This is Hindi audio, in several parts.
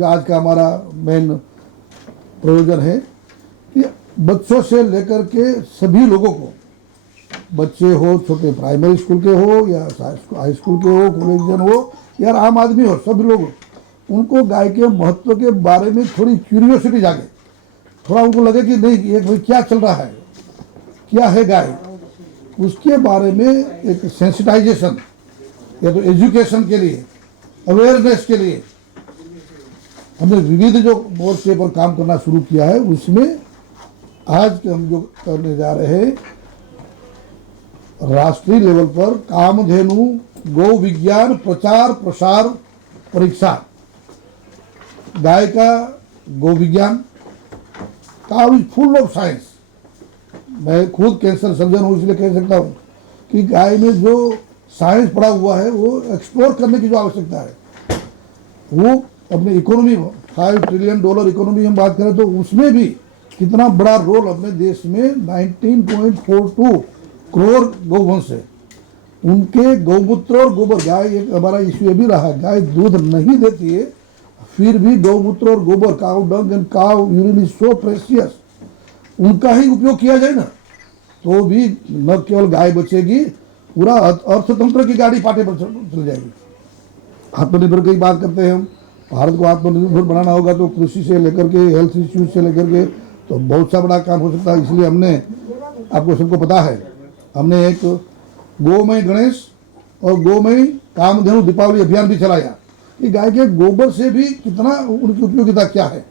जो आज का हमारा मेन प्रयोजन है कि बच्चों से लेकर के सभी लोगों को, बच्चे हो, छोटे प्राइमरी स्कूल के हो या हाई स्कूल के हो, कॉलेजियन हो या आम आदमी हो, सभी लोग, उनको गाय के महत्व के बारे में थोड़ी क्यूरियोसिटी जागे, थोड़ा उनको लगे कि नहीं ये भाई क्या चल रहा है, क्या है गाय, उसके बारे में एक सेंसिटाइजेशन या तो एजुकेशन के लिए, अवेयरनेस के लिए हमने विविध जो मोर्चे पर काम करना शुरू किया है। उसमें आज के हम जो करने जा रहे हैं, राष्ट्रीय लेवल पर कामधेनु गौ विज्ञान प्रचार प्रसार परीक्षा, गाय का गौ विज्ञान, cow is full of science. मैं खुद कैंसर सर्जन हूँ, इसलिए कह सकता हूँ कि गाय में जो साइंस पड़ा हुआ है वो एक्सप्लोर करने की जो आवश्यकता है, वो अपने इकोनॉमी, $5 ट्रिलियन इकोनॉमी हम बात करें तो उसमें भी कितना बड़ा रोल अपने देश में 19.42 करोड़ गौवंश है, उनके गौमूत्र और गोबर, गाय एक हमारा इश्यू ये भी रहा, गाय दूध नहीं देती है फिर भी गौमूत्र और गोबर, cow dung and cow urine is so precious, उनका ही उपयोग किया जाए ना, तो भी न केवल गाय बचेगी, पूरा अर्थतंत्र की गाड़ी पाटे पर चल जाएगी। आत्मनिर्भर की बात करते हैं हम, भारत को आत्मनिर्भर बनाना होगा तो कृषि से लेकर के हेल्थ इंस्टीट्यूट से लेकर के तो बहुत सा बड़ा काम हो सकता है। इसलिए हमने, आपको सबको पता है, हमने एक गोमय गणेश और गोमय कामधेनु दीपावली अभियान भी चलाया कि गाय के गोबर से भी कितना उनकी उपयोगिता क्या है,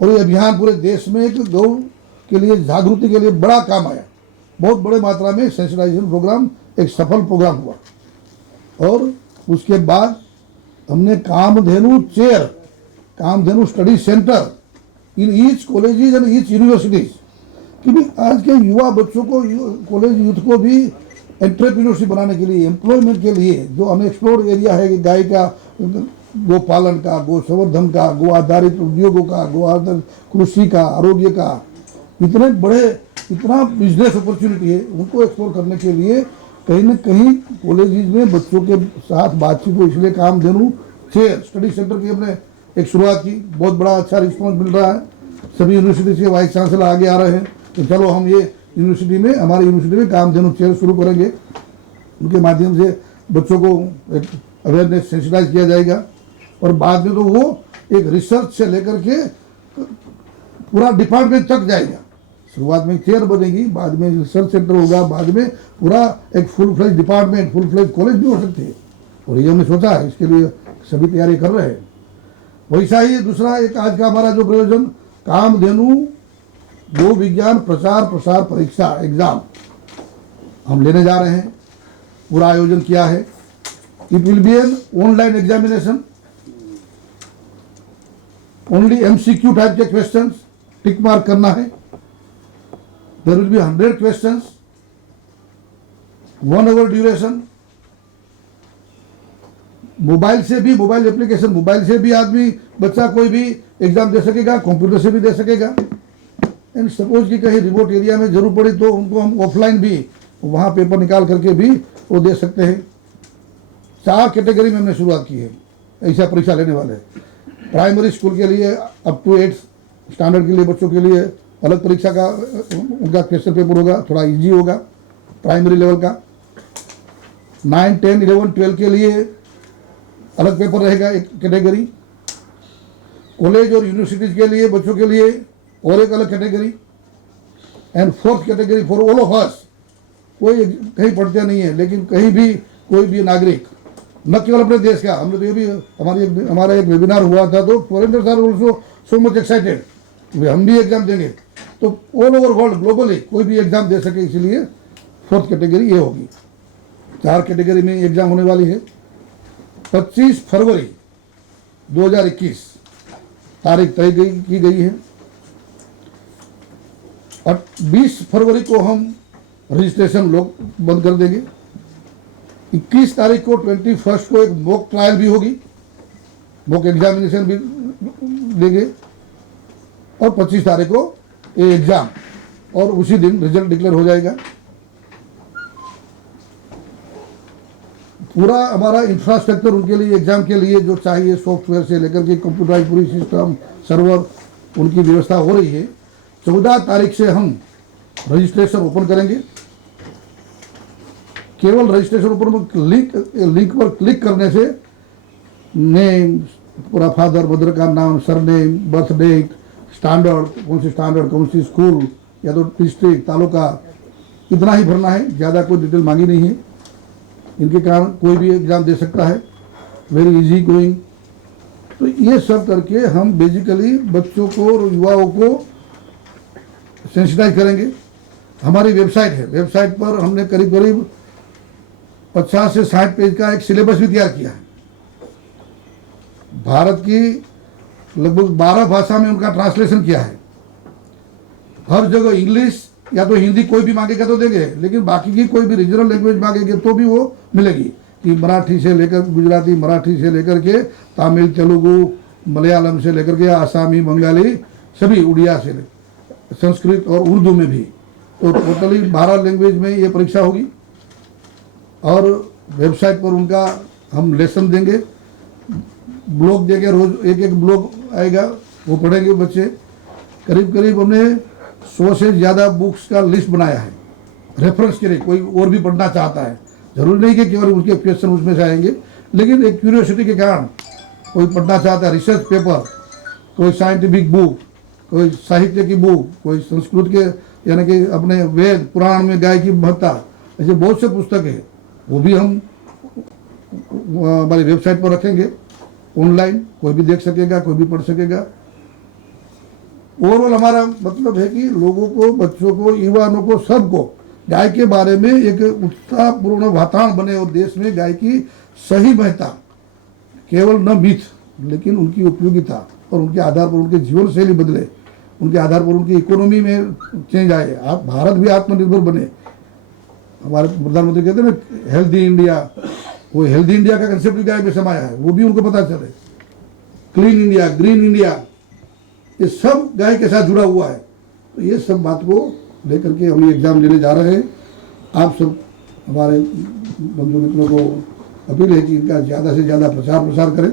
और ये अभियान पूरे देश में एक गौ के लिए जागृति के लिए बड़ा काम आया। बहुत बड़े मात्रा में सेंसिटाइजेशन प्रोग्राम एक सफल प्रोग्राम हुआ। और उसके बाद हमने Kamdhenu chair, Kamdhenu study centre in each colleges and each universities, कि भी आज के युवा बच्चों को, कॉलेज यूथ को भी एंटरप्रेन्योरशिप बनाने के लिए, एम्प्लॉयमेंट के लिए जो हमें एक्सप्लोर एरिया है कि गाय का, गो पालन का, गो संवर्धन का, गो आधारित उद्योगों का, गो आधारित कृषि का, आरोग्य का, इतने बड़े, इतना बिजनेस अपॉर्चुनिटी है, उनको एक्सप्लोर करने के लिए कहीं न कहीं कॉलेजेस में बच्चों के साथ बातचीत हो। इसलिए कामधेनु चेयर स्टडी सेंटर की हमने एक शुरुआत की, बहुत बड़ा अच्छा रिस्पॉन्स मिल रहा है। सभी यूनिवर्सिटी के वाइस चांसलर आगे आ रहे हैं तो चलो हम ये यूनिवर्सिटी में, हमारी यूनिवर्सिटी में कामधेनु चेयर शुरू करेंगे, उनके माध्यम से बच्चों को एक अवेयरनेस सेंसिटाइज किया जाएगा, और बाद में तो वो एक रिसर्च से लेकर के पूरा डिपार्टमेंट तक जाएगा। शुरुआत में चेयर बनेगी, बाद में रिसर्च सेंटर होगा, बाद में पूरा एक full fledge department, full fledge college भी हो सकती है, और ये हमने सोचा है, इसके लिए सभी तैयारी कर रहे हैं। वैसा ही दूसरा एक आज का हमारा जो प्रयोजन, कामधेनु गो विज्ञान प्रचार प्रसार परीक्षा एग्जाम हम लेने जा रहे हैं, पूरा आयोजन किया है। It will be an online examination, only MCQ type के क्वेश्चंस टिक मार्क करना है। There will be 100 questions, 1 hour duration. Mobile से भी, मोबाइल एप्लीकेशन, मोबाइल से भी आदमी, बच्चा कोई भी एग्जाम दे सकेगा, कंप्यूटर से भी दे सकेगा। एंड सपोज कि कहीं रिमोट एरिया में जरूर पड़ी तो उनको हम ऑफलाइन भी वहाँ पेपर निकाल करके भी वो दे सकते हैं। 4 कैटेगरी में हमने शुरुआत की है ऐसा परीक्षा लेने वाले। प्राइमरी स्कूल के लिए अप टू 8 स्टैंडर्ड के लिए बच्चों के लिए अलग परीक्षा का उनका क्वेश्चन पेपर होगा, थोड़ा इजी होगा प्राइमरी लेवल का। 9, 10, 11, 12 के लिए अलग पेपर रहेगा एक कैटेगरी। कॉलेज और यूनिवर्सिटीज के लिए बच्चों के लिए और एक अलग category. And 4th category for all of us, कोई कहीं पढ़ते नहीं है लेकिन कहीं भी कोई भी नागरिक, न केवल अपने देश का, हमने तो ये भी हमारा एक वेबिनार हुआ था तो foreigners are also so much excited, हम भी एग्जाम देंगे, तो ऑल ओवर वर्ल्ड ग्लोबली कोई भी एग्जाम दे सके, इसलिए 4th कैटेगरी ये होगी। 4 कैटेगरी में एग्जाम होने वाली है। 25 फरवरी 2021 तारीख तय की गई है, और 20 फरवरी को हम रजिस्ट्रेशन लोग बंद कर देंगे। 21 तारीख को 21 को एक मॉक ट्रायल भी होगी, मॉक एग्जामिनेशन भी देंगे, और 25 तारीख को ये एग्जाम, और उसी दिन रिजल्ट डिक्लेयर हो जाएगा। पूरा हमारा इंफ्रास्ट्रक्चर उनके लिए एग्जाम के लिए जो चाहिए सॉफ्टवेयर से लेकर के कंप्यूटराइज पूरी सिस्टम सर्वर उनकी व्यवस्था हो रही है। 14 तारीख से हम रजिस्ट्रेशन ओपन करेंगे। केवल रजिस्ट्रेशन ऊपर लिंक पर क्लिक करने से नेम, पूरा फादर मदर का नाम, सरनेम, बर्थ डेट, स्टैंडर्ड कौन सी स्कूल या तो डिस्ट्रिक्ट तालुका, इतना ही भरना है, ज़्यादा कोई डिटेल मांगी नहीं है। इनके कारण कोई भी एग्ज़ाम दे सकता है, वेरी इजी गोइंग। तो ये सब करके हम बेसिकली बच्चों को और युवाओं को सेंसिटाइज करेंगे। हमारी वेबसाइट है, वेबसाइट पर हमने करीब करीब 50 से 60 पेज का एक सिलेबस भी तैयार किया है। भारत की लगभग 12 भाषा में उनका ट्रांसलेशन किया है। हर जगह इंग्लिश या तो हिंदी कोई भी मांगेगा तो देंगे, लेकिन बाकी की कोई भी रीजनल लैंग्वेज मांगेंगे तो भी वो मिलेगी, कि मराठी से लेकर गुजराती, मराठी से लेकर के तमिल, तेलुगु, मलयालम से लेकर के आसामी, बंगाली, सभी, उड़िया से संस्कृत और उर्दू में भी। तो टोटली 12 लैंग्वेज में ये परीक्षा होगी। और वेबसाइट पर उनका हम लेसन देंगे, ब्लॉग देंगे, रोज एक एक ब्लॉग आएगा, वो पढ़ेंगे बच्चे। करीब करीब हमने 100 से ज़्यादा बुक्स का लिस्ट बनाया है रेफरेंस के लिए। कोई और भी पढ़ना चाहता है, जरूरी नहीं कि केवल उनके क्वेश्चन उसमें से आएंगे, लेकिन एक क्यूरियोसिटी के कारण कोई पढ़ना चाहता है, रिसर्च पेपर, कोई साइंटिफिक बुक, कोई साहित्य की बुक, कोई संस्कृत के यानी कि अपने वेद पुराण में गाय की महत्ता, ऐसे बहुत से पुस्तक है, वो भी हम हमारी वेबसाइट पर रखेंगे ऑनलाइन, कोई भी देख सकेगा, कोई भी पढ़ सकेगा। ओवरऑल हमारा मतलब है कि लोगों को, बच्चों को, युवाओं को, सबको गाय के बारे में एक उत्साहपूर्ण वातावरण बने और देश में गाय की सही महत्ता, केवल न मिथ लेकिन उनकी उपयोगिता और उनके आधार पर उनके जीवन शैली बदले, उनके आधार पर उनकी इकोनॉमी में चेंज आए, आप भारत भी आत्मनिर्भर बने। हमारे प्रधानमंत्री कहते हैं ना हेल्दी इंडिया, वो हेल्दी इंडिया का कंसेप्ट भी गाय में समाया है, वो भी उनको पता चले। क्लीन इंडिया, ग्रीन इंडिया, ये सब गाय के साथ जुड़ा हुआ है। तो ये सब बात को लेकर के हम एग्जाम लेने जा रहे हैं। आप सब हमारे बंधु मित्रों को अपील है कि इनका ज़्यादा से ज़्यादा प्रचार प्रसार करें,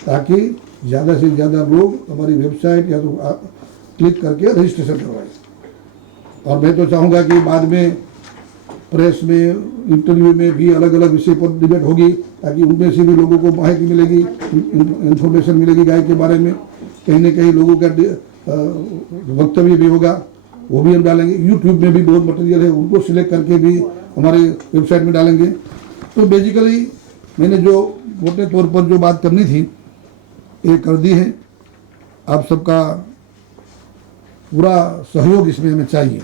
ताकि ज़्यादा से ज़्यादा लोग हमारी वेबसाइट या तो क्लिक करके रजिस्ट्रेशन करवाएं। और मैं तो चाहूँगा कि बाद में प्रेस में, इंटरव्यू में भी अलग अलग विषय पर डिबेट होगी, ताकि उनमें से भी लोगों को माहिती मिलेगी, इंफॉर्मेशन मिलेगी गाय के बारे में। कहीं न कहीं लोगों का वक्तव्य भी होगा, वो भी हम डालेंगे। यूट्यूब में भी बहुत मटेरियल है, उनको सिलेक्ट करके भी हमारे वेबसाइट में डालेंगे। तो बेसिकली मैंने जो मोटे तौर पर जो बात करनी थी ये कर दी है। आप सबका पूरा सहयोग इसमें हमें चाहिए।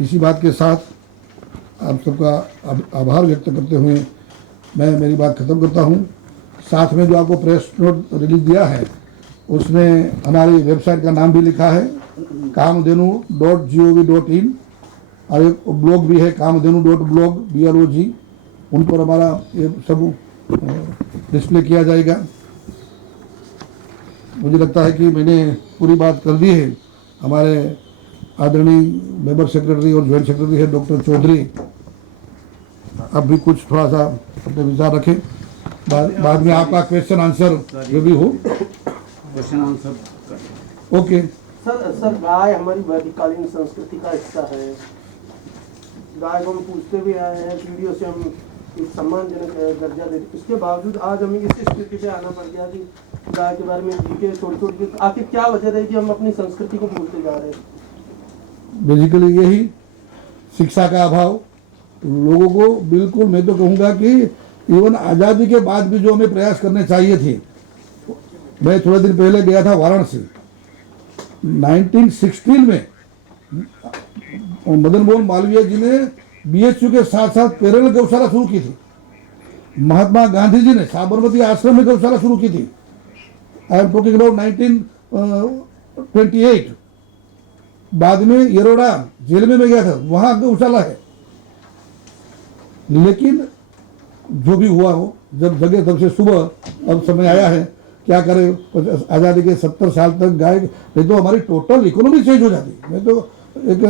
इसी बात के साथ आप सबका आभार व्यक्त करते हुए मैं मेरी बात खत्म करता हूँ। साथ में जो आपको प्रेस नोट रिलीज दिया है उसमें हमारी वेबसाइट का नाम भी लिखा है, kamdhenu.gov.in, और एक ब्लॉग भी है kamdhenu.blog BLOG, उन पर हमारा ये सब डिस्प्ले किया जाएगा। मुझे लगता है कि मैंने पूरी बात कर दी है। हमारे आदरणीय मेंबर सेक्रेटरी और ज्वाइंट सेक्रेटरी है डॉक्टर चौधरी, अब भी कुछ थोड़ा सा अपने विचार रखें, बाद में आपका क्वेश्चन आंसर जो भी हो क्वेश्चन आंसर। ओके। सर गाय हमारी वैदिककालीन संस्कृति का हिस्सा है। गाय को हम पूछते भी आए हैं, पीढ़ियों से हम एक सम्मानजनक दर्जा देते, इसके बावजूद आज हमें इस स्थिति पे आना पड़ गया कि गाय के बारे में गीतें छोड़ के, आखिर क्या वजह रही कि हम अपनी संस्कृति को भूलते जा रहे हैं? बेसिकली यही शिक्षा का अभाव लोगों को। बिल्कुल मैं तो कहूँगा कि इवन आज़ादी के बाद भी जो हमें प्रयास करने चाहिए थे। मैं थोड़े दिन पहले गया था वाराणसी, 1916 में मदन मोहन मालवीय जी ने BHU के साथ साथ पैरेलल गौशाला शुरू की थी। महात्मा गांधी जी ने साबरमती आश्रम में गौशाला शुरू की थी। I am talking about 1928। बाद में येरोडा जेल में मैं गया था, वहां गौशाला है। लेकिन जो भी हुआ हो, जब जगह तब से सुबह अब समय आया है, क्या करें, आज़ादी के 70 साल तक गाय, नहीं तो हमारी टोटल इकोनॉमी चेंज हो जाती। मैं तो एक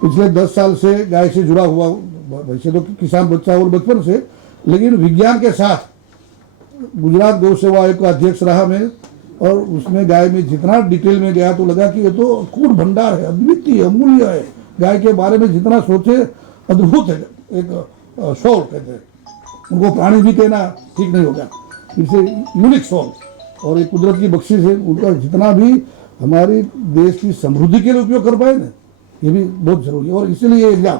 पिछले 10 साल से गाय से जुड़ा हुआ हूँ, वैसे तो किसान बच्चा और बचपन से, लेकिन विज्ञान के साथ गुजरात गौ सेवा आयोग का अध्यक्ष रहा मैं, और उसमें गाय में जितना डिटेल में गया तो लगा कि ये तो अखूट भंडार है, अद्वितीय अमूल्य है। गाय के बारे में जितना सोचे अद्भुत है, एक सोल कहते हैं उनको, प्राणी भी कहना ठीक नहीं होगा, इसे यूनिक सोल, और एक कुदरत की बख्शिश है। उनका जितना भी हमारे देश की समृद्धि के लिए उपयोग कर पाए ना, ये भी बहुत जरूरी है। और इसीलिए ये एग्जाम,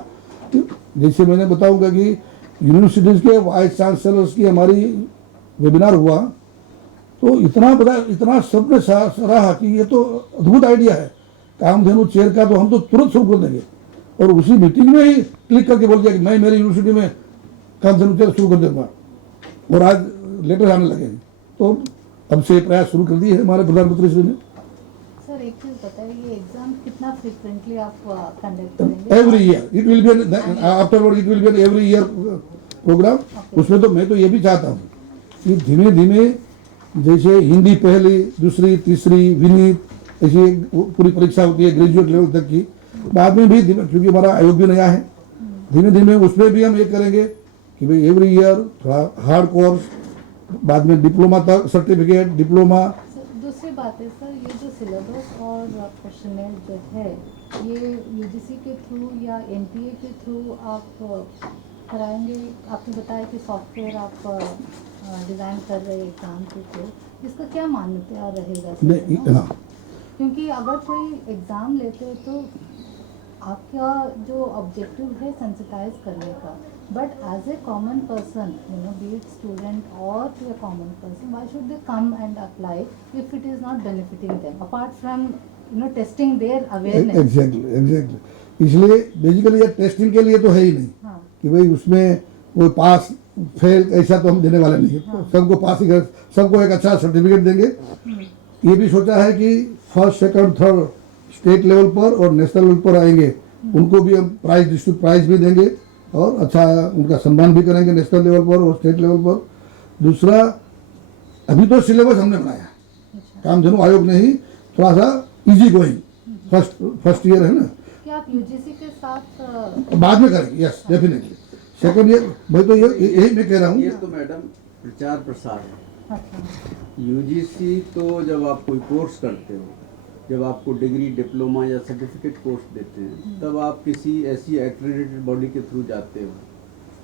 जैसे मैंने बताऊंगा कि यूनिवर्सिटीज़ के वाइस चांसलर्स की हमारी वेबिनार हुआ तो इतना सबने सराहा कि ये तो अद्भुत आइडिया है, कामधेनु चेयर का तो हम तो तुरंत शुरू कर देंगे। और उसी मीटिंग में ही क्लिक करके बोल दिया कि मैं मेरी यूनिवर्सिटी में कामधेनु चेयर शुरू कर दूंगा, और आज लेटर आने लगे। तो अब से प्रयास शुरू कर दिए है हमारे प्रधानमंत्री श्री ने। सर एक चीज बताइए, ये एग्जाम कितना फ्रीक्वेंटली आप कंडक्ट करेंगे? Every year it will be afterward, it will be every year programme. उसमें तो मैं तो ये भी चाहता हूँ कि धीमे धीमे जैसे हिंदी पहली, दूसरी, तीसरी, विनीत, ऐसी पूरी परीक्षा होती है ग्रेजुएट लेवल तक की, बाद में भी क्योंकि हमारा आयोग भी नया है, धीमे धीमे उसमें भी हम ये करेंगे कि भाई एवरी ईयर थोड़ा हार्ड कोर्स, बाद में डिप्लोमा तक सर्टिफिकेट, डिप्लोमा। दूसरी बात है सर, ये जो सिलेबस और क्वेश्चनर जो है ये यूजीसी के थ्रू या एनटीए के थ्रू आप कराएंगे? आपने बताया कि सॉफ्टवेयर आप डिज़ाइन कर रहे हैं एग्जाम के थ्रू, इसका क्या मान्यता रहेगा? नहीं, हाँ, क्योंकि अगर कोई एग्ज़ाम लेते हो तो आपका जो ऑब्जेक्टिव है सेंसिटाइज करने का, but as a common person, you know, be it student और to a common person, why should they come and apply if it is not benefiting them apart from, you know, testing their awareness? Exactly. इसलिए बेसिकली ये टेस्टिंग के लिए तो है ही नहीं। हाँ। कि भाई उसमें कोई पास फेल ऐसा तो हम देने वाले नहीं है। हाँ। सबको पास ही कर, सबको एक अच्छा सर्टिफिकेट देंगे। ये भी सोचा है कि first, second, third state level पर और नेशनल लेवल पर आएंगे, उनको भी हम प्राइज भी देंगे और अच्छा उनका सम्मान भी करेंगे नेशनल लेवल पर और स्टेट लेवल पर। दूसरा, अभी तो सिलेबस हमने बनाया, कामधेनु आयोग ने ही थोड़ा सा इजी गोइंग, फर्स्ट ईयर है ना, क्या आप यूजीसी के साथ बाद में करेंगे? Yes, definitely. सेकंड ईयर मैं तो यही मैं कह रहा हूँ। ये तो मैडम प्रचार प्रसार है। अच्छा। यूजीसी तो जब आप कोई कोर्स करते हो, जब आपको डिग्री, डिप्लोमा या सर्टिफिकेट कोर्स देते हैं, तब आप किसी ऐसी एक्रेडिटेड बॉडी के थ्रू जाते हो,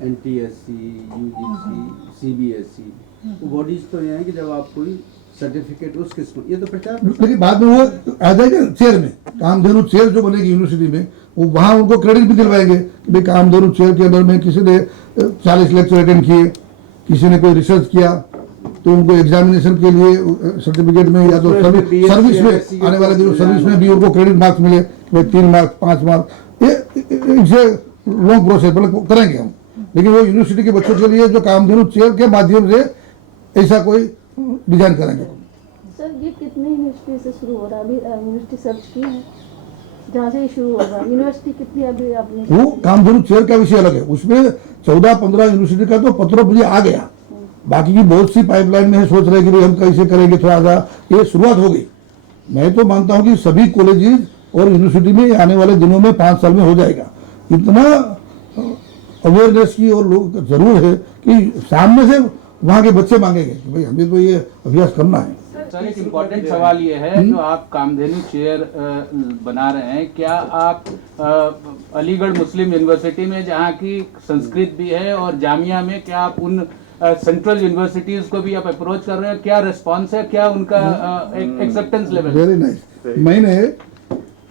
एनटीएससी, यूजीसी, सीबीएसई, वो बॉडीज तो ये हैं कि जब आप कोई सर्टिफिकेट उस किस्म, ये तो प्रचार। लेकिन बाद में वो आ जाएगा चेयर में, कामधेनु चेयर जो बनेगी यूनिवर्सिटी में, वो वहाँ उनको क्रेडिट भी दिलवाएंगे कि भाई कामधेनु चेयर के अंदर में किसी ने 40 लेक्चर अटेंड किए, किसी ने कोई रिसर्च किया, तो उनको एग्जामिनेशन के लिए सर्टिफिकेट में या तो सर्विस में आने वाले दिनों सर्विस में भी उनको क्रेडिट मार्क्स मिले, भाई 3 मार्क्स, 5 मार्क्स, ये लॉन्ग प्रोसेस मतलब करेंगे हम। लेकिन वो यूनिवर्सिटी के बच्चों के लिए जो कामधेनु चेयर के माध्यम से ऐसा कोई डिजाइन करेंगे। सर ये कितने यूनिवर्सिटी से शुरू हो रहा है? अभी यूनिवर्सिटी सर्च की है जहाँ से ये शुरू होगा, यूनिवर्सिटी कितनी अभी आपने? वो कामधेनु चेयर का विषय अलग है, उसमें 14-15 यूनिवर्सिटी का तो पत्र मुझे आ गया, बाकी की बहुत सी पाइपलाइन में है, सोच रहे कि भाई हम कैसे करेंगे, थोड़ा सा ये शुरुआत हो गई। मैं तो मानता हूँ कि सभी कॉलेजेस और यूनिवर्सिटी में आने वाले दिनों में 5 साल में हो जाएगा। इतना अवेयरनेस की और लोग जरूर है कि सामने से वहाँ के बच्चे मांगेंगे कि भाई हमें तो ये अभ्यास करना है। सर एक इम्पोर्टेंट सवाल ये है, जो आप कामधेनु चेयर बना रहे हैं, क्या आप अलीगढ़ मुस्लिम यूनिवर्सिटी में, जहाँ की संस्कृत भी है, और जामिया में, क्या आप उन सेंट्रल यूनिवर्सिटीज को भी आप अप्रोच कर रहे हैं? क्या रिस्पांस है, क्या उनका एक्सेप्टेंस लेवल? Very nice. मैंने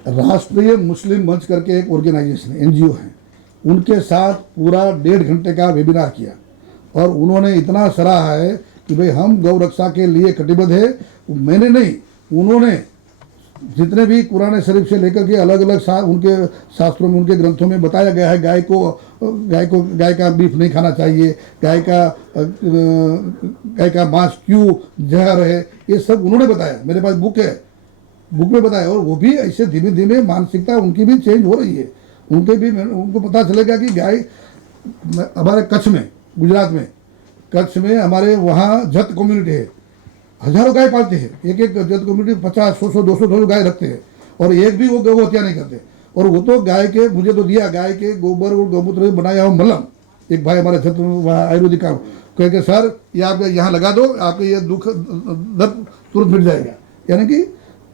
राष्ट्रीय मुस्लिम मंच करके एक ऑर्गेनाइजेशन है, एनजीओ है, उनके साथ पूरा 1.5 घंटे का वेबिनार किया और उन्होंने इतना सराहा है कि भाई हम गौ रक्षा के लिए कटिबद्ध है। मैंने नहीं, उन्होंने जितने भी कुरान शरीफ से लेकर के अलग अलग उनके शास्त्रों में, उनके ग्रंथों में बताया गया है गाय का बीफ नहीं खाना चाहिए, गाय का मांस क्यों जहर है, ये सब उन्होंने बताया। मेरे पास बुक है, बुक में बताया। और वो भी ऐसे धीमे धीमे मानसिकता उनकी भी चेंज हो रही है, उनको पता चलेगा कि गाय हमारे कच्छ में, गुजरात में, कच्छ में हमारे वहाँ जत कम्युनिटी है, हजारों गाय पालते हैं, एक जत कम्युनिटी 50, 100, 200 गाय रखते हैं और एक भी वो हत्या नहीं करते। और वो तो गाय के, मुझे तो दिया गाय के गोबर और गौमूत्र में बनाया हुआ मलम, एक भाई हमारे क्षेत्र में वहाँ आयुर्वेदिक काम कह के सर ये आप यहाँ लगा दो, आपके ये दुख दर्द तुरंत मिट जाएगा। यानी कि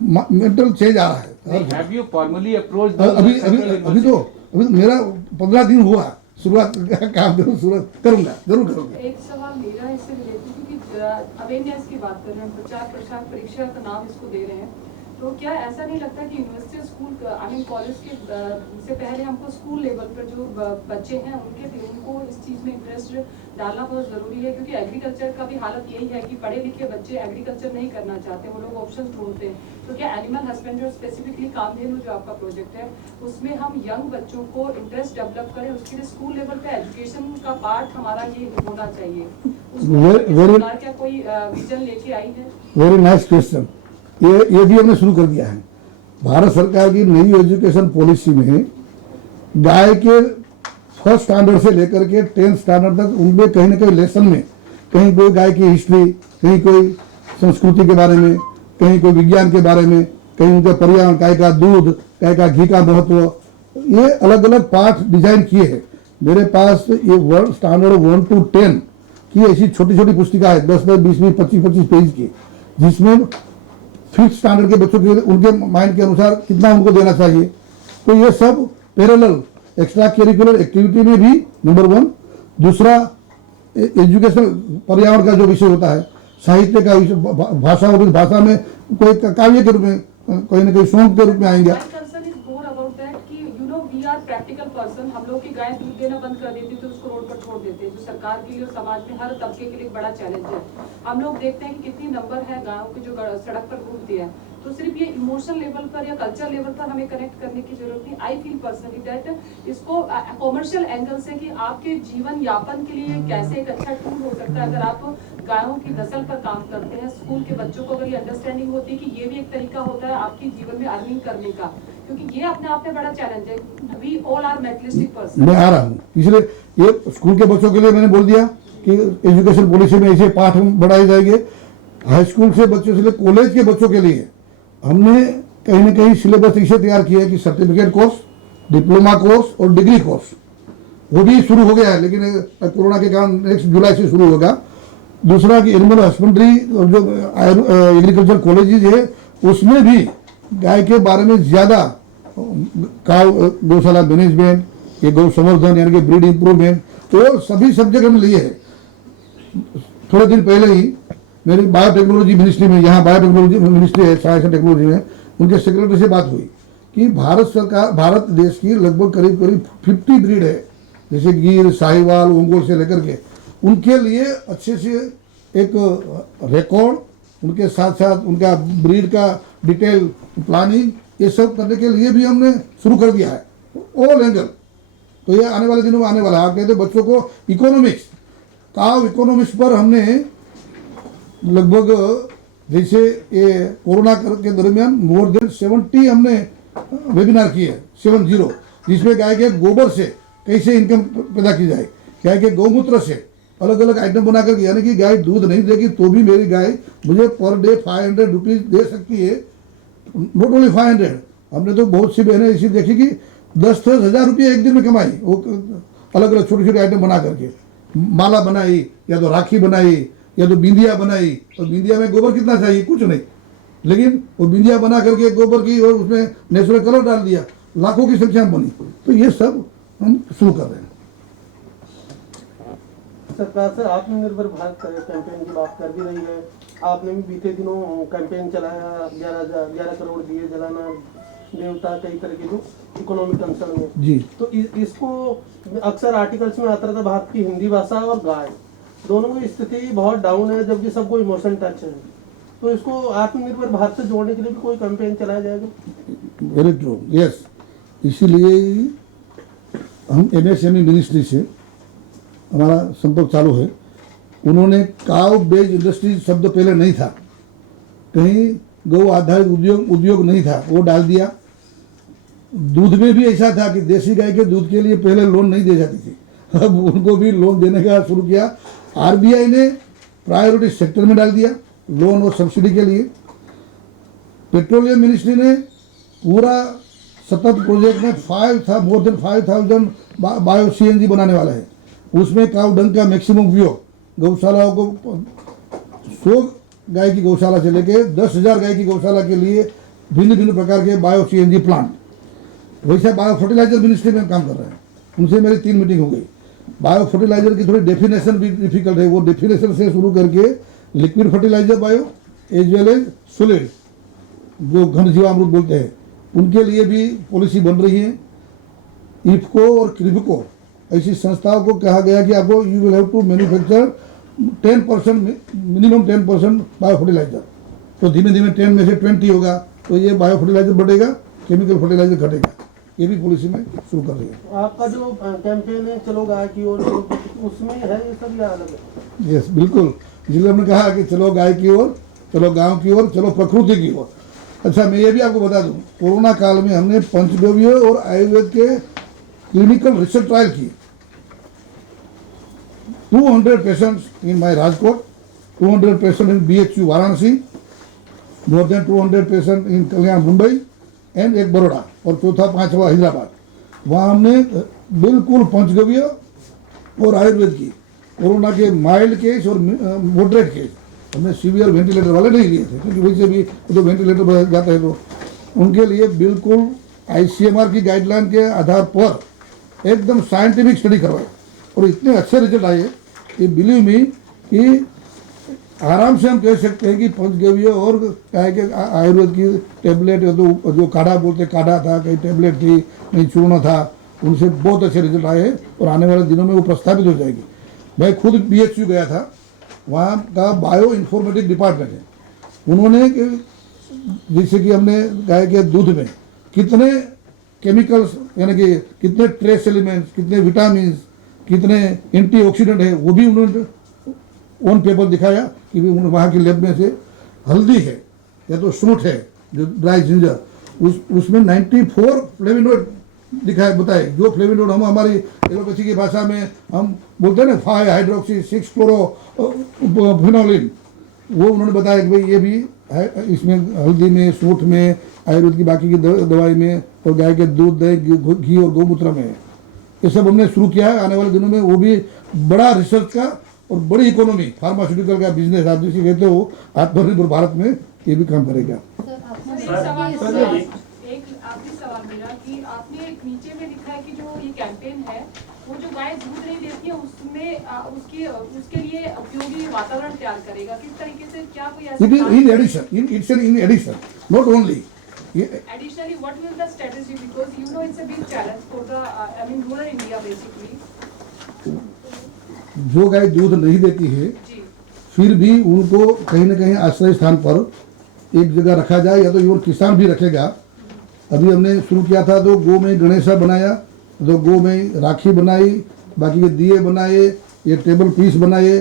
मेंटल चेंज आ रहा है। Have you formally approached अभी मेरा 15 दिन हुआ शुरुआत काम शुरुआत करूँगा, जरूर करूँगा। एक सवाल मेरा इससे रिलेटेड, क्योंकि अवेयरनेस की बात कर रहे हैं, प्रचार प्रसार परीक्षा का नाम इसको दे रहे हैं, तो क्या ऐसा नहीं लगता कि university school I mean college के से पहले हमको स्कूल लेवल पर जो बच्चे हैं उनको इस चीज़ में इंटरेस्ट डालना बहुत ज़रूरी है? क्योंकि एग्रीकल्चर का भी हालत यही है कि पढ़े लिखे बच्चे एग्रीकल्चर नहीं करना चाहते, वो लोग ऑप्शन ढूंढते हैं। तो क्या एनिमल हस्बेंड्री और स्पेसिफिकली कामधेनु जो आपका प्रोजेक्ट है उसमें हम यंग बच्चों को इंटरेस्ट डेवलप करें, उसके लिए स्कूल लेवल पे एजुकेशन का पार्ट हमारा ये होना चाहिए? सरकार क्या कोई विजन लेके आई है? Very nice question. ये भी हमने शुरू कर दिया है। भारत सरकार की नई एजुकेशन पॉलिसी में गाय के फर्स्ट स्टैंडर्ड से लेकर के 10th स्टैंडर्ड तक उनमें कहीं ना कहीं लेसन में कहीं कोई गाय की हिस्ट्री, कहीं कोई संस्कृति के बारे में, कहीं कोई विज्ञान के बारे में, कहीं उनका पर्यावरण, गाय का दूध, गाय का घी का महत्व, ये अलग अलग पाठ डिजाइन किए हैं। मेरे पास ये वर्ल्ड स्टैंडर्ड 1 to 10 की ऐसी छोटी छोटी पुस्तिका है, 10 बाय 20 25 पेज की, जिसमें 5th स्टैंडर्ड के बच्चों के उनके माइंड के अनुसार कितना उनको देना चाहिए। तो ये सब पैरेलल एक्स्ट्रा करिकुलर एक्टिविटी में भी नंबर 1। दूसरा एजुकेशन, पर्यावरण का जो विषय होता है, साहित्य का विषय, भाषा और भाषा में कोई काव्य के रूप में, कोई ना कोई सॉन्ग के रूप में आएंगे। प्रैक्टिकल पर्सन, हम लोग की गाय दूध देना बंद कर देती तो उसको रोड पर छोड़ देते, जो सरकार के लिए और समाज में हर तबके के लिए एक बड़ा चैलेंज है। हम लोग देखते हैं कि कितनी नंबर है गायों की जो सड़क पर घूमती है। तो सिर्फ ये इमोशनल लेवल पर या कल्चर लेवल पर हमें कनेक्ट करने की जरूरत नहीं। आई फील पर्सनली दैट इसको कॉमर्शियल एंगल से कि आपके जीवन यापन के लिए कैसे एक अच्छा टूल हो सकता है। अगर आप गायों की नस्ल पर काम करते हैं, स्कूल के बच्चों को अगर ये अंडरस्टैंडिंग होती है कि ये भी एक तरीका होता है आपकी जीवन में अर्निंग करने का, क्योंकि ये अपने आप में बड़ा चैलेंज है। We all are materialistic person. मैं आ रहा हूँ, इसलिए ये स्कूल के बच्चों के लिए मैंने बोल दिया कि एजुकेशन पॉलिसी में ऐसे पाठ बढ़ाए जाएंगे। हाई स्कूल से बच्चों से कॉलेज के बच्चों के लिए हमने कहीं ना कहीं सिलेबस इसे तैयार किया है कि सर्टिफिकेट कोर्स, डिप्लोमा कोर्स और डिग्री कोर्स वो भी शुरू हो गया है, लेकिन कोरोना के कारण नेक्स्ट जुलाई से शुरू होगा। दूसरा कि एनिमल हस्बेंड्री और जो एग्रीकल्चर कॉलेजेज है उसमें भी गाय के बारे में ज़्यादा गौशाला मैनेजमेंट, ये गौ संवर्धन यानी कि ब्रीड इम्प्रूवमेंट, तो सभी सब्जेक्ट हम लिए हैं। थोड़े दिन पहले ही मेरी बायोटेक्नोलॉजी मिनिस्ट्री में, यहाँ बायोटेक्नोलॉजी मिनिस्ट्री है साइंस एंड टेक्नोलॉजी में, उनके सेक्रेटरी से बात हुई कि भारत देश की लगभग करीब 50 ब्रीड है, जैसे गिर, साहिवाल, ओंगोल से लेकर के, उनके लिए अच्छे से एक रिकॉर्ड, उनके साथ साथ उनका ब्रीड का डिटेल प्लानिंग, ये सब करने के लिए भी हमने शुरू कर दिया है ऑल एंगल। तो ये आने वाले दिनों में आने वाला है। आप कहते हैं बच्चों को इकोनॉमिक्स, काव इकोनॉमिक्स पर हमने लगभग, जैसे ये कोरोना के दरमियान मोर देन 70 हमने वेबिनार किए, 70, जिसमें गाय के गोबर से कैसे इनकम पैदा की जाए, गाय के गौमूत्र से अलग अलग आइटम बना करके, यानी कि गाय दूध नहीं देगी तो भी मेरी गाय मुझे पर डे 500 रुपीज़ दे सकती है। नॉट ओनली 500, हमने तो बहुत सी बहनें ऐसी देखी कि 10,000 रुपये एक दिन में कमाई, वो अलग अलग छोटे छोटे आइटम बना करके, माला बनाई, या तो राखी बनाई, या तो बिंदिया बनाई। और बिंदिया में गोबर कितना चाहिए, कुछ नहीं, लेकिन वो बिंदिया बना करके गोबर की और उसमें नेचुरल कलर डाल दिया, लाखों की संख्या में बनी। तो ये सब हम शुरू कर रहे हैं। सरकार से आत्मनिर्भर भारत कैंपेन की बात कर भी रही है। आपने भी बीते दिनों कैंपेन चलाया, 11 करोड़ दिए जलाना देवता, कई तरह के जो इकोनॉमिक कंसर्न में जी। तो इसको अक्सर आर्टिकल्स में आता रहता, भारत की हिंदी भाषा और गाय दोनों की स्थिति बहुत डाउन है, जबकि सबको इमोशन टच है। तो इसको आत्मनिर्भर भारत से जोड़ने के लिए भी कोई कैंपेन चलाया जाएगा? Very true, yes. इसीलिए हम MSME मिनिस्ट्री से हमारा संपर्क चालू है। उन्होंने काव बेस्ड इंडस्ट्री शब्द पहले नहीं था, कहीं गौ आधारित उद्योग नहीं था, वो डाल दिया। दूध में भी ऐसा था कि देसी गाय के दूध के लिए पहले लोन नहीं दी जाती थी, अब उनको भी लोन देने का शुरू किया। RBI ने प्रायोरिटी सेक्टर में डाल दिया लोन और सब्सिडी के लिए। पेट्रोलियम मिनिस्ट्री ने पूरा सतत प्रोजेक्ट में मोर देन 5,000 बायो CNG बनाने वाला है। उसमें काउ डंग का मैक्सिमम उपयोग गौशालाओं को 100 गाय की गौशाला से लेके 10,000 गाय की गौशाला के लिए भिन्न भिन्न प्रकार के बायो CNG प्लांट, वैसे बायो फर्टिलाइजर मिनिस्ट्री में काम कर रहे हैं। उनसे मेरी 3 मीटिंग हो गई। बायो फर्टिलाइजर की थोड़ी डेफिनेशन भी डिफिकल्ट है, वो डेफिनेशन से शुरू करके liquid fertilizer bio as well as solid जो घन जीवामृत बोलते हैं, उनके लिए भी पॉलिसी बन रही है। इफ्को और क्रिप्को ऐसी संस्थाओं को कहा गया कि आपको you will have to manufacture 10% minimum 10% bio fertilizer. तो धीमे धीमे 10 में से 20 होगा, तो ये बायो फर्टिलाइजर बढ़ेगा, केमिकल फर्टिलाइजर घटेगा। ये भी पॉलिसी में शुरू कर रही है। आपका जो कैंपेन है चलो गाय की ओर, उसमें है ये सब या अलग है? यस, बिल्कुल। जिले ने कहा कि चलो गाय की ओर, चलो गांव की ओर, चलो प्रकृति की ओर। अच्छा, मैं ये भी आपको बता दूं, कोरोना काल में हमने पंचगव्य और आयुर्वेद के क्लिनिकल रिसर्च ट्रायल किए। 200 patients in my Rajkot, 200 patient in BHU Varanasi, more than 200 patient in Kalyan Mumbai and एक बड़ौदा, और चौथा 5वां हैदराबाद। वहाँ हमने बिल्कुल पंचगव्य और आयुर्वेद की कोरोना के माइल्ड केस और मॉडरेट केस, हमने सीवियर वेंटिलेटर वाले नहीं लिए थे, क्योंकि वैसे भी तो वेंटिलेटर बढ़ जाता है, तो उनके लिए बिल्कुल ICMR की गाइडलाइन के आधार पर एकदम साइंटिफिक स्टडी करवाए, और इतने अच्छे रिजल्ट आए कि बिलीव मी कि आराम से हम कह सकते हैं कि पंचगव्य और क्या के आयुर्वेद की टेबलेट, तो जो काढ़ा बोलते काढ़ा था, कहीं टेबलेट थी, कहीं चूर्ण था, उनसे बहुत अच्छे रिजल्ट आए हैं, और आने वाले दिनों में वो प्रस्तावित हो जाएगी। मैं खुद BHU गया था, वहाँ का बायो इन्फॉर्मेटिक डिपार्टमेंट है, उन्होंने जैसे कि हमने गाय के दूध में कितने केमिकल्स यानी कि कितने ट्रेस एलिमेंट्स, कितने विटामिन, कितने एंटीऑक्सीडेंट है, वो भी उन्होंने ऑन पेपर दिखाया कि वहाँ की लैब में से हल्दी है या तो सूंठ है जो ड्राई जिंजर, उसमें 94 फ्लेविनोइड दिखाए बताए, जो फ्लेविनोइड हम हमारी एलोपैथी की भाषा में हम बोलते हैं ना 5 हाइड्रोक्सी 6 क्लोरोफिनोलिन, वो उन्होंने बताया कि भाई ये भी है इसमें, हल्दी में, सूंठ में, आयुर्वेद की बाकी की दवाई में, और गाय के दूध, दही, घी और गौमूत्र में। ये सब हमने शुरू किया है। आने वाले दिनों में वो भी बड़ा रिसर्च का और बड़ी इकोनॉमी फार्मास्यूटिकल का बिजनेस, आप जिसे कहते हो आत्मनिर्भर भारत में, ये भी काम करेगा। सर आपने एक आखिरी सवाल मेरा कि आपने एक नीचे में लिखा है कि जो ये कैंपेन है वो जो गाय दूध नहीं देती है उसमें उसके लिए उपयोगी वातावरण तैयार करेगा, किस तरीके से, क्या कोई ऐसा in addition, not only. Additionally, what will the strategy, because you know it's a big challenge for the rural India basically. जो गाय दूध नहीं देती है, जी फिर भी उनको कहीं न कहीं आश्रय स्थान पर एक जगह रखा जाए, या तो इवन किसान भी रखेगा। अभी हमने शुरू किया था तो गौ में गणेशा बनाया, तो गौ में राखी बनाई, बाकी के दिए बनाए, ये टेबल पीस बनाए,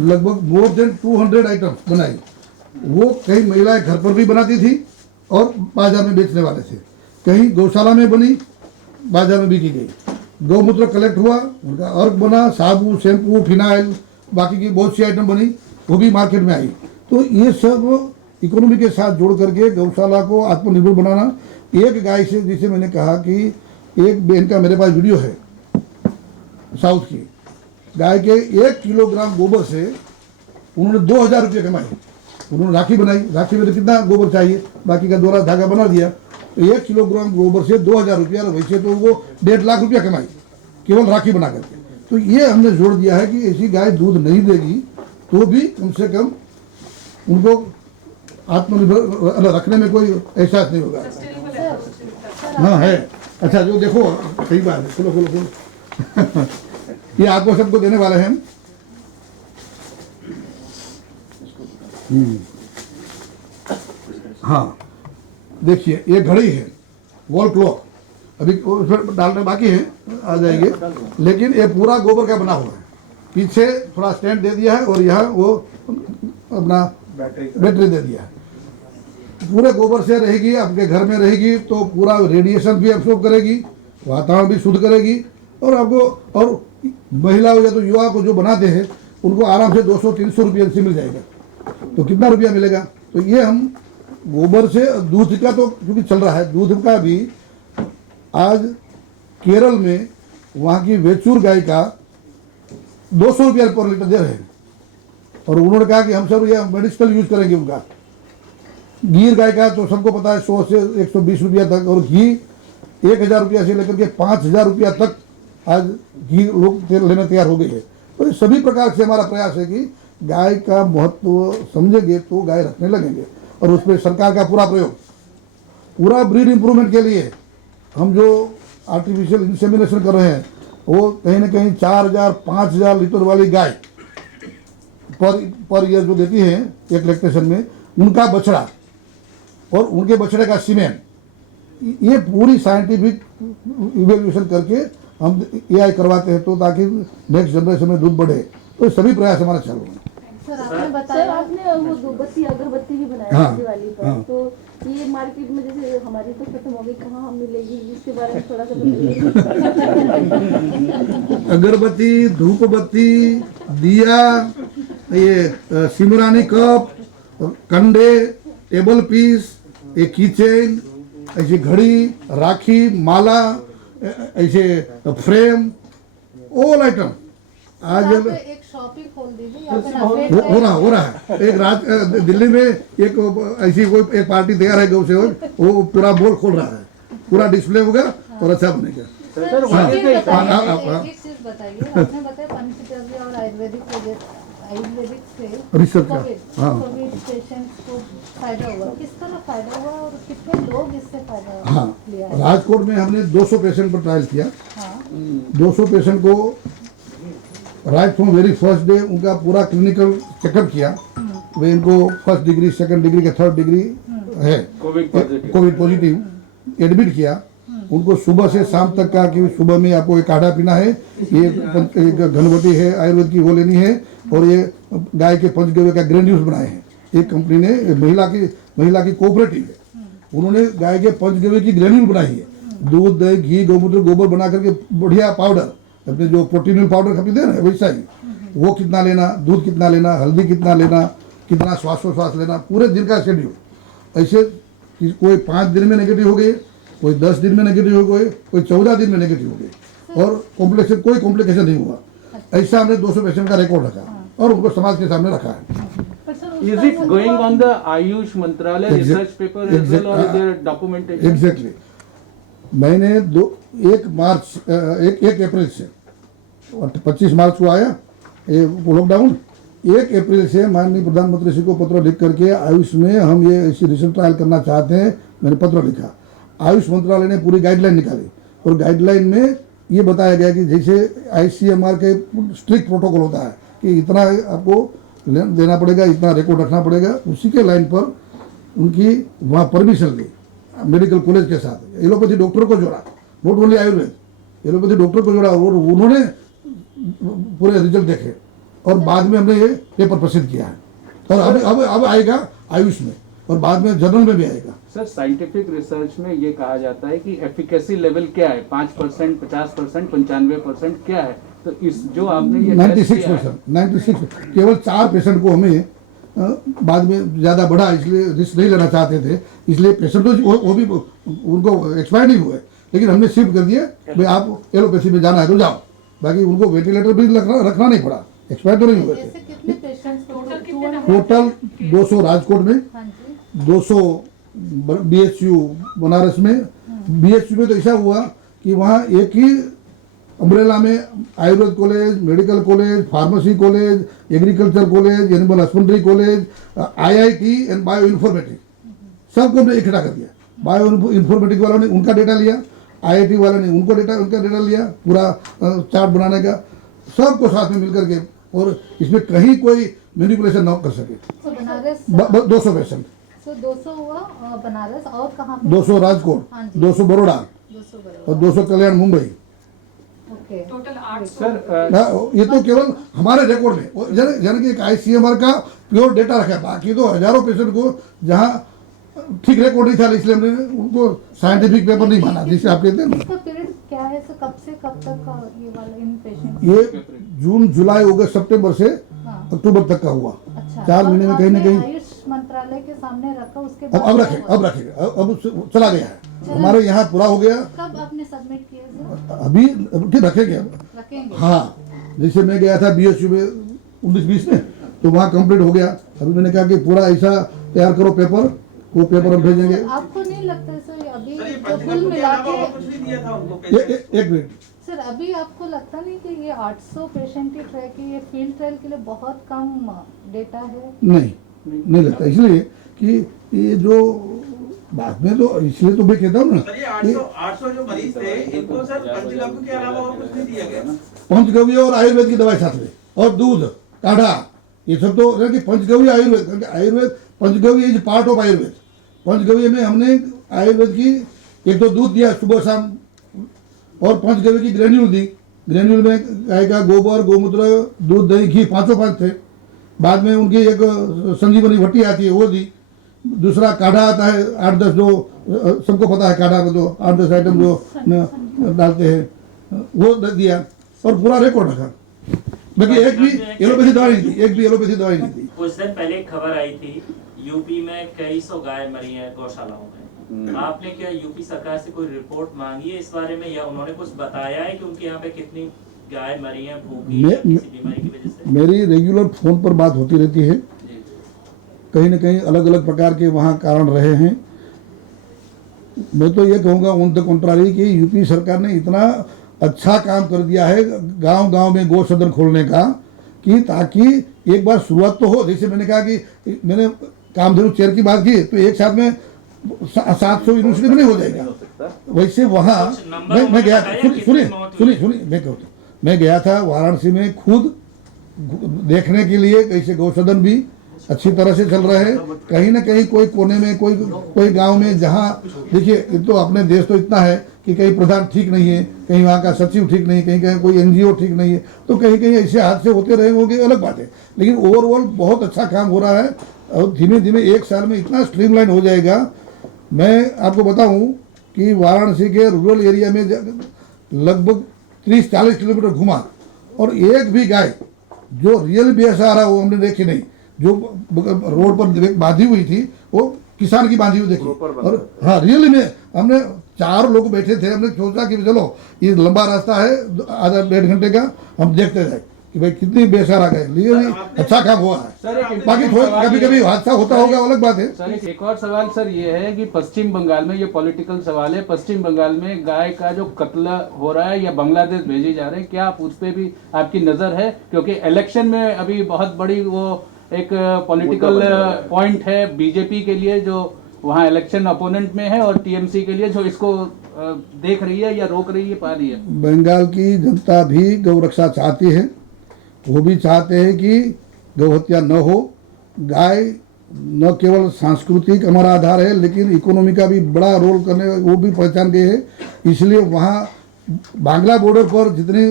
लगभग मोर देन 200 आइटम्स बनाए। वो कई महिलाएं घर पर भी बनाती थी और बाजार में बेचने वाले थे, कहीं गौशाला में बनी, बाजार में बिकी गई। गौमूत्र कलेक्ट हुआ, उनका अर्क बना, साबुन, शैम्पू, फिनाइल, बाकी की बहुत सी आइटम बनी, वो भी मार्केट में आई। तो ये सब इकोनॉमी के साथ जोड़ करके गौशाला को आत्मनिर्भर बनाना। एक गाय से, जिसे मैंने कहा कि एक बहन का मेरे पास वीडियो है साउथ की, गाय के 1 किलोग्राम गोबर से उन्होंने 2000 रुपये कमाए। उन्होंने राखी बनाई, राखी में तो कितना गोबर चाहिए, बाकी का दोरा धागा बना दिया, तो 1 किलोग्राम गोबर से 2000 रुपया, वैसे तो वो 1.5 लाख रुपया कमाई केवल राखी बना करके। तो ये हमने जोड़ दिया है कि ऐसी गाय दूध नहीं देगी तो भी कम से कम उनको आत्मनिर्भर रखने में कोई एहसास नहीं होगा। सस्टेनेबल है। हाँ है। अच्छा, जो देखो सही बात है, चलो खोलो खोलो ये आपको सबको देने वाले हैं। हाँ देखिए, ये घड़ी है वॉल क्लॉक, अभी उसमें डालने बाकी है, आ जाएंगे, लेकिन ये पूरा गोबर का बना हुआ है। पीछे थोड़ा स्टैंड दे दिया है और यहाँ वो अपना बैटरी दे दिया है। पूरे गोबर से रहेगी, आपके घर में रहेगी तो पूरा रेडिएशन भी एब्सॉर्ब करेगी, वातावरण भी शुद्ध करेगी, और आपको, और महिलाओं या तो युवा को जो बनाते हैं उनको आराम से 200-300 रुपये से मिल जाएगा। तो कितना रुपया मिलेगा? तो ये हम गोबर से, दूध का तो क्योंकि चल रहा है, दूध का भी आज केरल में वहाँ की वेचूर गाय का 200 रुपया पर लीटर दे रहे हैं। और उन्होंने कहा कि हम सब ये मेडिसिनल यूज करेंगे उनका। गिर गाय का तो सबको पता है 100 से 120 रुपया तक, और घी 1000 रुपया से लेकर के 5000 रुपया तक आज घी लोग लेने तैयार हो गए हैं। तो सभी प्रकार से हमारा प्रयास है कि गाय का महत्व समझेंगे तो गाय रखने लगेंगे। और उस पर सरकार का पूरा प्रयोग, पूरा ब्रीड इम्प्रूवमेंट के लिए हम जो आर्टिफिशियल इंसेमिनेशन कर रहे हैं, वो कहीं ना कहीं 4000-5000 लीटर वाली गाय पर ईयर जो देती है एक लैक्टेशन में, उनका बछड़ा और उनके बछड़े का सीमेंट, ये पूरी साइंटिफिक इवेल्यूएशन करके हम एआई करवाते हैं, तो ताकि नेक्स्ट जनरेशन में दूध बढ़े। तो सभी प्रयास हमारे चालू हैं। सर आपने सर बताया आपने वो धूपबत्ती अगरबत्ती भी बनाया हाँ, दिवाली पर, हाँ। तो ये मार्केट में जैसे हमारी तो खत्म हो गई, कहाँ मिलेगी, इसके बारे में थोड़ा सा बताइए। अगरबत्ती, धूपबत्ती, दिया, ये सिमरानी कप, कंडे, टेबल पीस, एक कीचेन, ऐसी घड़ी, राखी, माला, ऐसे फ्रेम, ऑल आइटम आज यहाँ पे एक शॉप ही खोल दीजिए या फिर हो रहा है। एक रात दिल्ली में एक ऐसी कोई एक पार्टी तैयार है गौ सेवक, वो पूरा मॉल खोल रहा है, पूरा डिस्प्ले होगा और अच्छा बनेगा। सर हाँ, एक चीज हाँ, हाँ, बताइए, हाँ। एक चीज बताइए, आपने बताया पंचगव्य और आयुर्वेदिक से रिसर्च का, हाँ। कोविड पेशेंट्स को फायदा हुआ, किस तरह फायदा हुआ और कितने लोग इससे फायदा हाँ, लिया है? राजकोट में हमने 200 पेशेंट पर ट्रायल किया। हाँ 200 पेशेंट को right from very first day उनका पूरा क्लिनिकल चेकअप किया। वे इनको फर्स्ट डिग्री, सेकंड डिग्री के थर्ड डिग्री है कोविड पॉजिटिव, एडमिट किया। उनको सुबह से शाम तक का कि सुबह में आपको एक काढ़ा पीना है, एक घनवटी है आयुर्वेद की वो लेनी है, और ये गाय के पंचगव्य का ग्रेन्यूल्स बनाए हैं। एक कंपनी ने महिला की कोऑपरेटिव है, उन्होंने गाय के पंचगव्य की ग्रेन्यूल बनाई है। दूध, दही, घी, गौमूत्र, गोबर बना करके बढ़िया पाउडर, अपने जो प्रोटीन पाउडर खरीदे ना वैसा ही, वो कितना लेना, दूध कितना लेना, हल्दी कितना लेना, कितना श्वासोश्वास लेना, पूरे दिन का शेड्यूल। ऐसे कि कोई 5 दिन में नेगेटिव हो गए, कोई 10 दिन में नेगेटिव हो गए, कोई 14 दिन में नेगेटिव हो गए, और कॉम्प्लिकेशन कोई कॉम्प्लिकेशन नहीं हुआ। ऐसा हमने 200 पेशेंट का रिकॉर्ड रखा और उनको समाज के सामने रखा है। पर सर Is उसका it जो going उसका- on the Ayush Mantralaya research paper as well, or is there documentation? Exactly मैंने 1 अप्रैल से 25 मार्च को आया ये लॉकडाउन, 1 अप्रैल से माननीय प्रधानमंत्री जी को पत्र लिख करके आयुष में हम ये ऐसी रिसर्च ट्रायल करना चाहते हैं, मैंने पत्र लिखा। आयुष मंत्रालय ने पूरी गाइडलाइन निकाली, और गाइडलाइन में ये बताया गया कि जैसे ICMR के स्ट्रिक्ट प्रोटोकॉल होता है कि इतना आपको देना पड़ेगा, इतना रिकॉर्ड रखना पड़ेगा, उसी के लाइन पर उनकी वहाँ परमिशन ली मेडिकल कॉलेज के साथ। एलोपैथी डॉक्टर को जोड़ा, not only Ayurveda, allopathy doctor को जोड़ा, और उन्होंने पूरे रिजल्ट देखे, और बाद में हमने ये पेपर प्रसिद्ध किया है। और अब आएगा आयुष में, और बाद में जर्नल में भी आएगा। सर साइंटिफिक रिसर्च में ये कहा जाता है कि एफिकेसी लेवल क्या है, 5%, 50%, 95% क्या है? तो इस जो आपने ये टेस्ट किया है, 96 केवल 4 पेशेंट को हमें बाद में ज़्यादा बढ़ा, इसलिए रिस्क नहीं लेना चाहते थे, इसलिए पेशेंट तो वो भी उनको एक्सपायर नहीं हुए, लेकिन हमने शिफ्ट कर दिया भाई आप एलोपैथी में जाना है तो जाओ। बाकी उनको वेंटिलेटर भी रखना नहीं पड़ा, एक्सपायर तो नहीं हुए ऐसे थे। कितने पेशेंट्स टोटल कितने नंबर? टोटल 200 राजकोट में, हाँ जी 200 BHU बनारस में। BHU में तो ऐसा हुआ कि वहाँ एक ही अम्ब्रेला में Ayurveda college, medical college, pharmacy college, agriculture college, animal husbandry college, IIT and bio informatics सबको हमने इकट्ठा कर दिया। बायो इन्फॉर्मेटिक्स वालों ने उनका डेटा लिया, IIT वालों ने उनका डेटा लिया, पूरा चार्ट बनाने का, सबको साथ में मिलकर के, और इसमें कहीं कोई मैनिपुलेशन ना कर सके। तो बनारस 200 पेशेंट, 200 हुआ बनारस, और कहाँ पे? 200 राजकोट, हाँ जी। 200 बड़ौदा 200 और 200 Kalyan Mumbai. Okay total 800। Sir ये तो केवल हमारे रिकॉर्ड में, यानी कि एक ICMR का प्योर डेटा रखा है। बाकी तो हजारों पेशेंट को जहाँ ठीक रिकॉर्ड नहीं था, इसलिए हमने उनको साइंटिफिक पेपर नहीं माना, जिसे आप कहते हैं ना। इसका पीरियड क्या है? सर कब से कब तक का ये वाला इन पेशेंट? ये जून, जुलाई, अगस्त, सितंबर से हाँ। अक्टूबर तक का हुआ। अच्छा, 4 महीने में कहीं ना आपने कहीं आयुष मंत्रालय के सामने रखा, उसके अब बाद रखेगा, अब चला गया है, हमारे यहाँ पूरा हो गया। कब आपने सबमिट किया सर? अभी ठीक रखेंगे अब। रखेंगे? हाँ, जैसे मैं गया था BSU में 19-20 में, तो वहाँ कंप्लीट हो गया। अभी मैंने कहा कि पूरा ऐसा तैयार करो पेपर, वो पेपर हम भेजेंगे। आपको नहीं लगता है सर अभी सर ये तो पंचकर्म कुल के मिला अलावा और के कुछ नहीं दिया था उनको एक मिनट, सर अभी आपको लगता नहीं कि ये 800 पेशेंट की ट्रायल की ये फील्ड ट्रायल के लिए बहुत कम डेटा है? नहीं लगता, इसलिए कि ये जो बाद में, तो इसलिए तो मैं कहता हूँ ना सर ये कि 800 जो मरीज थे इनको सर पंचकर्म के अलावा और कुछ नहीं दिया गया ना। पंचगव्य और आयुर्वेद की दवाई साथ में, और दूध, काढ़ा, ये सब तो है कि पंचगव्य आयुर्वेद, क्योंकि आयुर्वेद पंचगव्य इज पार्ट ऑफ आयुर्वेद। पंचगव्य में हमने आयुर्वेद की एक तो दूध दिया सुबह शाम, और पंचगव्य की ग्रेन्यूल दी। ग्रेन्यूल में गाय का गोबर, गोमूत्र, दूध, दही, घी, पांचों पांच थे। बाद में उनकी एक संजीवनी भट्टी आती है, वो दी। दूसरा काढ़ा आता है 8-10, जो सबको पता है काढ़ा में जो 8-10 आइटम जो डालते हैं, वो दिया, और पूरा रिकॉर्ड रखा। बाकी एक भी एलोपैथी दवाई नहीं थी, एक भी एलोपैथी दवाई नहीं थी। कुछ दिन पहले एक खबर आई थी यूपी में कई सौ गाय मरी हैं गौशालाओं में। आपने क्या यूपी सरकार से कोई रिपोर्ट मांगी है इस बारे में, या उन्होंने कुछ बताया है कि उनके यहाँ पे कितनी गाय मरी हैं भूखी या किसी बीमारी की वजह से? मेरी रेगुलर फोन पर बात होती रहती है, कहीं न कहीं अलग अलग प्रकार के वहाँ कारण रहे हैं। मैं तो ये कहूँगा ऑन द कॉन्ट्रारी कि यूपी सरकार ने इतना अच्छा काम कर दिया है गांव-गांव में गौ सदन खोलने का, कि ताकि एक बार शुरुआत तो हो। जैसे मैंने कहा कि मैंने कामधेनु चेयर की बात की, तो एक साथ में 700 यूनिवर्सिटी में नहीं हो जाएगा। वैसे वहाँ मैं गया, सुनिए मैं गया था वाराणसी में खुद देखने के लिए कैसे गौसदन भी अच्छी तरह से चल रहे हैं। कहीं ना कहीं कोई कोने में, कोई गांव में, जहां देखिए तो अपने देश तो इतना है कि कहीं प्रधान ठीक नहीं है, कहीं वहाँ का सचिव ठीक नहीं, कहीं कोई NGO ठीक नहीं है, तो कहीं कहीं ऐसे हादसे होते रहे होंगे, अलग बात है। लेकिन ओवरऑल बहुत अच्छा काम हो रहा है, और धीमे धीमे एक साल में इतना स्ट्रीमलाइन हो जाएगा। मैं आपको बताऊं कि वाराणसी के रूरल एरिया में लगभग 30-40 किलोमीटर घुमा, और एक भी गाय जो रियल BSR है वो हमने देखी नहीं। जो रोड पर बांधी हुई थी वो किसान की बांधी हुई देखी, और हाँ रियली में हमने 4 लोग बैठे थे। हमने सोचा कि चलो ये लंबा रास्ता है, आधा 1.5 घंटे का, हम देखते जाए कि भाई कितनी बेसहारा आ गए। लिए अच्छा काम हुआ है। बाकी कभी कभी हादसा होता होगा, अलग बात है। सर एक और सवाल सर ये है कि पश्चिम बंगाल में, ये पॉलिटिकल सवाल है, पश्चिम बंगाल में गाय का जो कत्ल हो रहा है या बांग्लादेश भेजे जा रहे हैं, क्या आप उस पर भी आपकी नजर है? क्योंकि इलेक्शन में अभी बहुत बड़ी वो एक पॉलिटिकल पॉइंट है बीजेपी के लिए, जो वहाँ इलेक्शन अपोनेंट में है, और TMC के लिए जो इसको देख रही है या रोक रही है, पा रही है। बंगाल की जनता भी गौ रक्षा चाहती है, वो भी चाहते हैं कि गौ हत्या न हो। गाय न केवल सांस्कृतिक हमारा आधार है, लेकिन इकोनॉमी का भी बड़ा रोल करने वो भी पहचान गए हैं। इसलिए वहाँ बांग्ला बॉर्डर पर जितनी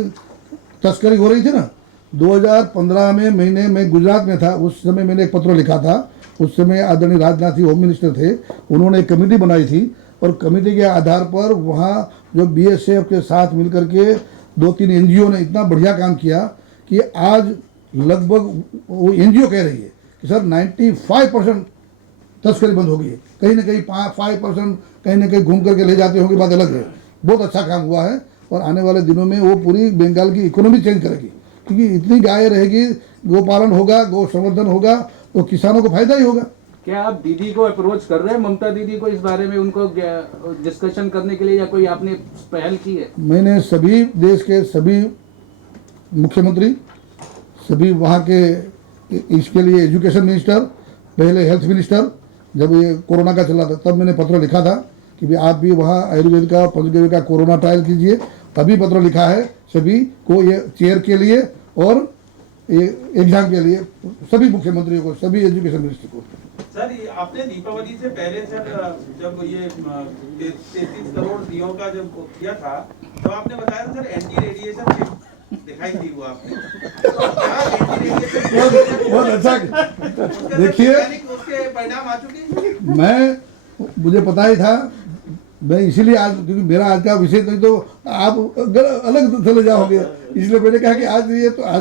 तस्करी हो रही थी ना, 2015 में महीने में गुजरात में था, उस समय मैंने एक पत्र लिखा था। उस समय आदरणीय राजनाथ जी होम मिनिस्टर थे, उन्होंने एक कमेटी बनाई थी, और कमेटी के आधार पर वहाँ जो BSF के साथ मिलकर के 2-3 NGO ने इतना बढ़िया काम किया कि आज लगभग वो NGO कह रही है कि सर 95% तस्करी बंद हो गई है। कहीं ना कहीं 5% कहीं ना कहीं घूम करके ले जाते होंगे, बात अलग है। बहुत अच्छा काम हुआ है, और आने वाले दिनों में वो पूरी बंगाल की इकोनॉमी चेंज करेगी, क्योंकि इतनी गाय रहेगी, गोपालन होगा, गौ संवर्धन होगा, तो किसानों को फायदा ही होगा। क्या आप दीदी को अप्रोच कर रहे हैं, ममता दीदी को, इस बारे में उनको डिस्कशन करने के लिए, या कोई आपने पहल की है? मैंने सभी देश के सभी मुख्यमंत्री, सभी वहाँ के, इसके लिए एजुकेशन मिनिस्टर, पहले हेल्थ मिनिस्टर, जब ये कोरोना का चला था तब मैंने पत्र लिखा था कि भी आप भी वहाँ आयुर्वेद का, पंचगव्य का कोरोना ट्रायल कीजिए। तभी पत्र लिखा है सभी को, ये चेयर के लिए और एग्जाम के लिए, सभी मुख्यमंत्रियों को, सभी एजुकेशन मिनिस्टर को। सर आपने दीपावली से पहले सर जब ये 33 करोड़ दियों का जब किया था, तो आपने बताया था सर एंटी रेडिएशन दिखाई दी वो आपने। बहुत अच्छा। देखिए उसके परिणाम आ चुके। मुझे पता ही था, मैं इसीलिए आज, क्योंकि मेरा आज का विषय नहीं तो आप अलग चले जाओगे, इसलिए मैंने कहा कि आज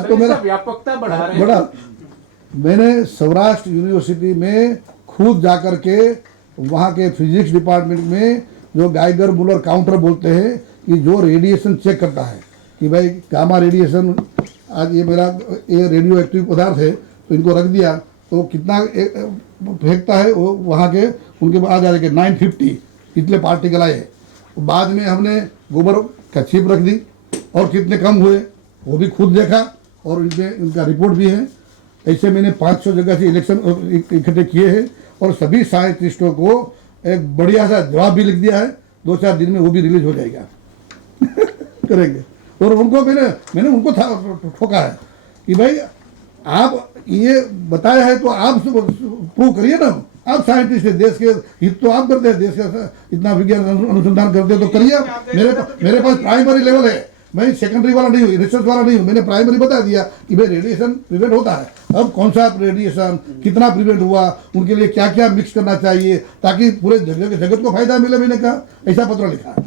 तो मेरा व्यापकता बढ़ा। मैंने सौराष्ट्र यूनिवर्सिटी में खुद जाकर के वहाँ के फिजिक्स डिपार्टमेंट में जो गाइगर मुलर काउंटर बोलते हैं, कि जो रेडिएशन चेक करता है कि भाई गामा रेडिएशन आज ये मेरा ये रेडियो एक्टिव पदार्थ है तो इनको रख दिया तो कितना फेंकता है वो वहाँ के उनके बाद आ जाएंगे 950 इतने पार्टिकल आए। बाद में हमने गोबर का छिप रख दी और कितने कम हुए वो भी खुद देखा और इनमें उनका रिपोर्ट भी है। ऐसे मैंने 500 जगह से इलेक्शन इकट्ठे किए हैं और सभी साइंटिस्टों को एक बढ़िया सा जवाब भी लिख दिया है। 2-4 दिन में वो भी रिलीज हो जाएगा करेंगे। और उनको मैंने उनको ठोका है कि भाई आप ये बताया है तो आप प्रूव करिए ना। आप साइंटिस्ट है, देश के हित तो आप करते हैं, देश का इतना विज्ञान अनुसंधान करते हैं तो करिए। मेरे पास प्राइमरी लेवल है, मैं सेकेंडरी वाला नहीं हूँ, रिसर्च वाला नहीं हूँ। मैंने प्राइमरी बता दिया कि भाई रेडिएशन प्रिवेंट होता है। अब कौन सा रेडिएशन कितना प्रिवेंट हुआ, उनके लिए क्या क्या मिक्स करना चाहिए ताकि पूरे जगत को फायदा मिले, मैंने कहा ऐसा पत्र लिखा है।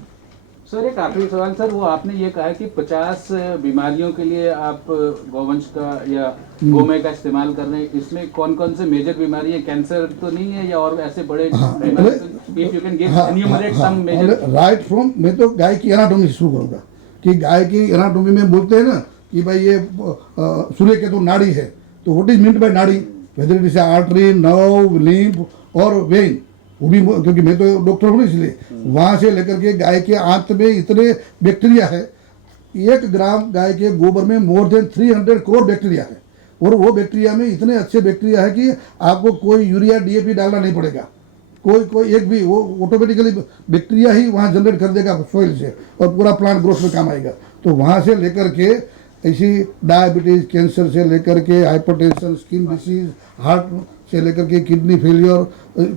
सर एक आखिरी सवाल सर, वो आपने ये कहा कि 50 बीमारियों के लिए आप गौवंश का या गोमय का इस्तेमाल कर रहे हैं। इसमें कौन कौन से मेजर बीमारी है? कैंसर तो नहीं है या और ऐसे बड़े राइट फ्रॉम मैं तो गाय की एनाटॉमी से शुरू करूँगा कि गाय की एनाटॉमी में बोलते हैं ना कि भाई ये सूर्य केतु नाड़ी है तो व्हाट इज मीन्ड बाय नाड़ी, whether it is artery, nerve, lymph और वेन। वो भी क्योंकि मैं तो डॉक्टर हूँ इसलिए वहाँ से लेकर के गाय के आंत में इतने बैक्टीरिया है। 1 ग्राम गाय के गोबर में मोर देन 300 करोड़ बैक्टीरिया है और वो बैक्टीरिया में इतने अच्छे बैक्टीरिया है कि आपको कोई यूरिया DAP डालना नहीं पड़ेगा। कोई एक भी वो ऑटोमेटिकली बैक्टीरिया ही वहाँ जनरेट कर देगा सोइल से और पूरा प्लांट ग्रोथ में काम आएगा। तो वहाँ से लेकर के ऐसी डायबिटीज़, कैंसर से लेकर के हाइपरटेंशन, स्किन डिसीज, हार्ट से लेकर के किडनी फेलियर,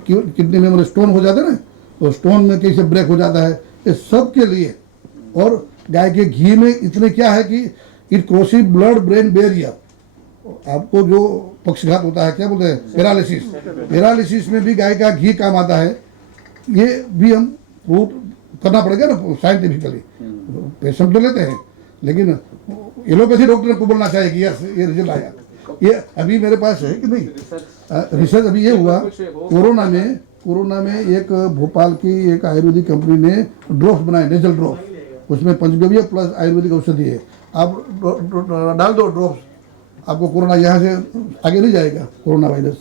किडनी में मतलब स्टोन हो जाता है ना, तो स्टोन में कैसे ब्रेक हो जाता है, ये सब के लिए। और गाय के घी में इतने क्या है कि it crosses blood brain barrier. आपको जो पक्षघात होता है, क्या बोलते हैं, पैरालिसिस में भी गाय का घी काम आता है। ये भी हम प्रूव करना पड़ेगा ना साइंटिफिकली। पेशेंट तो लेते हैं लेकिन एलोपैथी डॉक्टर को बोलना चाहिए कि यस ये रिजल्ट आया। ये अभी मेरे पास है कि नहीं रिसर्च अभी ये हुआ कोरोना में एक भोपाल की एक आयुर्वेदिक कंपनी ने ड्रॉप्स बनाए, नेजल ड्रॉप्स। उसमें पंचगव्य प्लस आयुर्वेदिक औषधि है। आप डाल दो ड्रॉप्स, आपको कोरोना यहाँ से आगे नहीं जाएगा, कोरोना वायरस।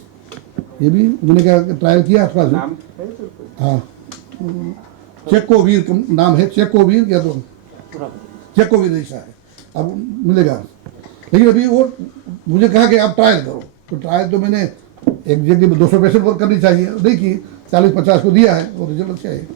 ये भी मैंने क्या ट्रायल किया आसपास। हाँ, चेकोवीर नाम है, चेकोवीर या तो चेकोवीर ऐसा है, अब मिलेगा। लेकिन अभी वो मुझे कहा कि आप ट्रायल करो, तो ट्रायल तो मैंने एग्जैक्टली 200 पेशेंट पर करनी चाहिए, नहीं की 40-50 को दिया है और रिजल्ट अच्छा है।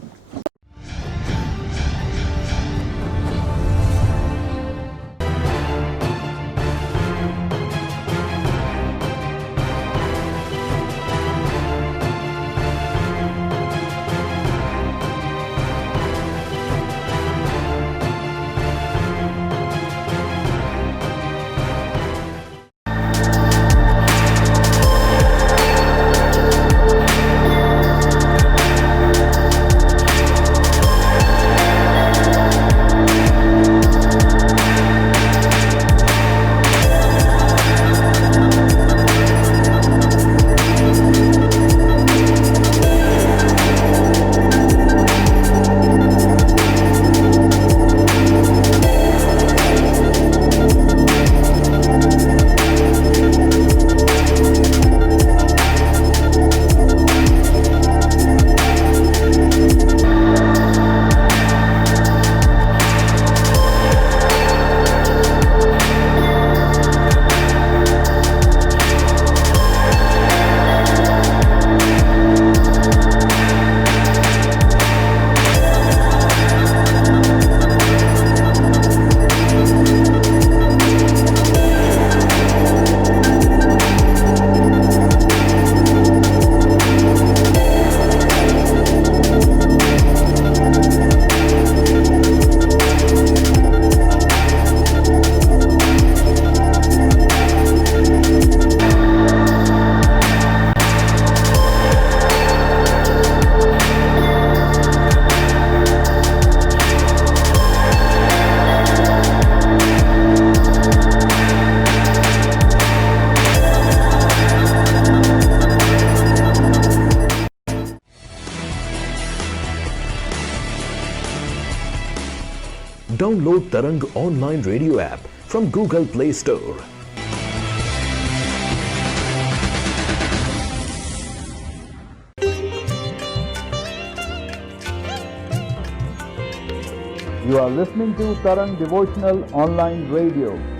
Download Tarang online radio app from Google Play Store. You are listening to Tarang Devotional Online Radio.